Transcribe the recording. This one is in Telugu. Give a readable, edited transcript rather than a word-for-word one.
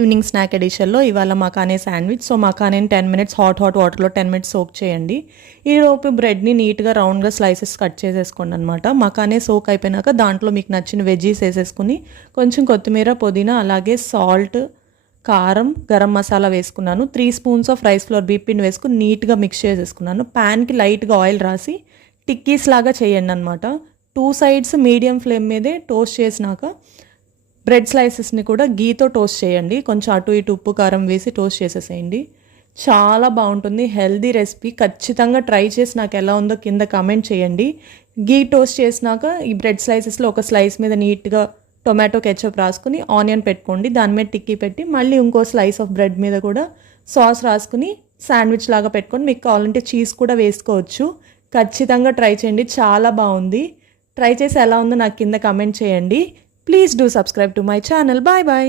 ఈవినింగ్ స్నాక్ ఎడిషన్లో ఇవాళ మకానే శాండ్విచ్. సో మకానేని 10 మినిట్స్ హాట్ వాటర్లో 10 మినిట్స్ సోక్ చేయండి. ఈలోపు బ్రెడ్ని నీట్గా రౌండ్గా స్లైసెస్ కట్ చేసేసుకోండి అనమాట. మకానే సోక్ అయిపోయినాక దాంట్లో మీకు నచ్చిన వెజ్జీస్ వేసేసుకుని కొంచెం కొత్తిమీర, పుదీనా, అలాగే సాల్ట్, కారం, గరం మసాలా వేసుకున్నాను. 3 స్పూన్స్ ఆఫ్ రైస్ ఫ్లోర్ బీపిండి వేసుకుని నీట్గా మిక్స్ చేసేసుకున్నాను. ప్యాన్కి లైట్గా ఆయిల్ రాసి టిక్కీస్ లాగా చేయండి అనమాట. 2 సైడ్స్ మీడియం ఫ్లేమ్ మీదే టోస్ట్ చేసినాక బ్రెడ్ స్లైసెస్ని కూడా గీతో టోస్ట్ చేయండి. కొంచెం అటు ఇటు ఉప్పు కారం వేసి టోస్ట్ చేసేసేయండి. చాలా బాగుంటుంది, హెల్దీ రెసిపీ. ఖచ్చితంగా ట్రై చేసి నాకు ఎలా ఉందో కింద కామెంట్ చేయండి. గీ టోస్ట్ చేసినాక ఈ బ్రెడ్ స్లైసెస్లో ఒక స్లైస్ మీద నీట్గా టొమాటో కెచప్ రాసుకుని ఆనియన్ పెట్టుకోండి. దాని మీద టిక్కీ పెట్టి మళ్ళీ ఇంకో స్లైస్ ఆఫ్ బ్రెడ్ మీద కూడా సాస్ రాసుకుని శాండ్విచ్ లాగా పెట్టుకొని మీకు కావాలంటే చీజ్ కూడా వేసుకోవచ్చు. ఖచ్చితంగా ట్రై చేయండి, చాలా బాగుంది. ట్రై చేసి ఎలా ఉందో నాకు కింద కామెంట్ చేయండి. Please do subscribe to my channel. Bye bye.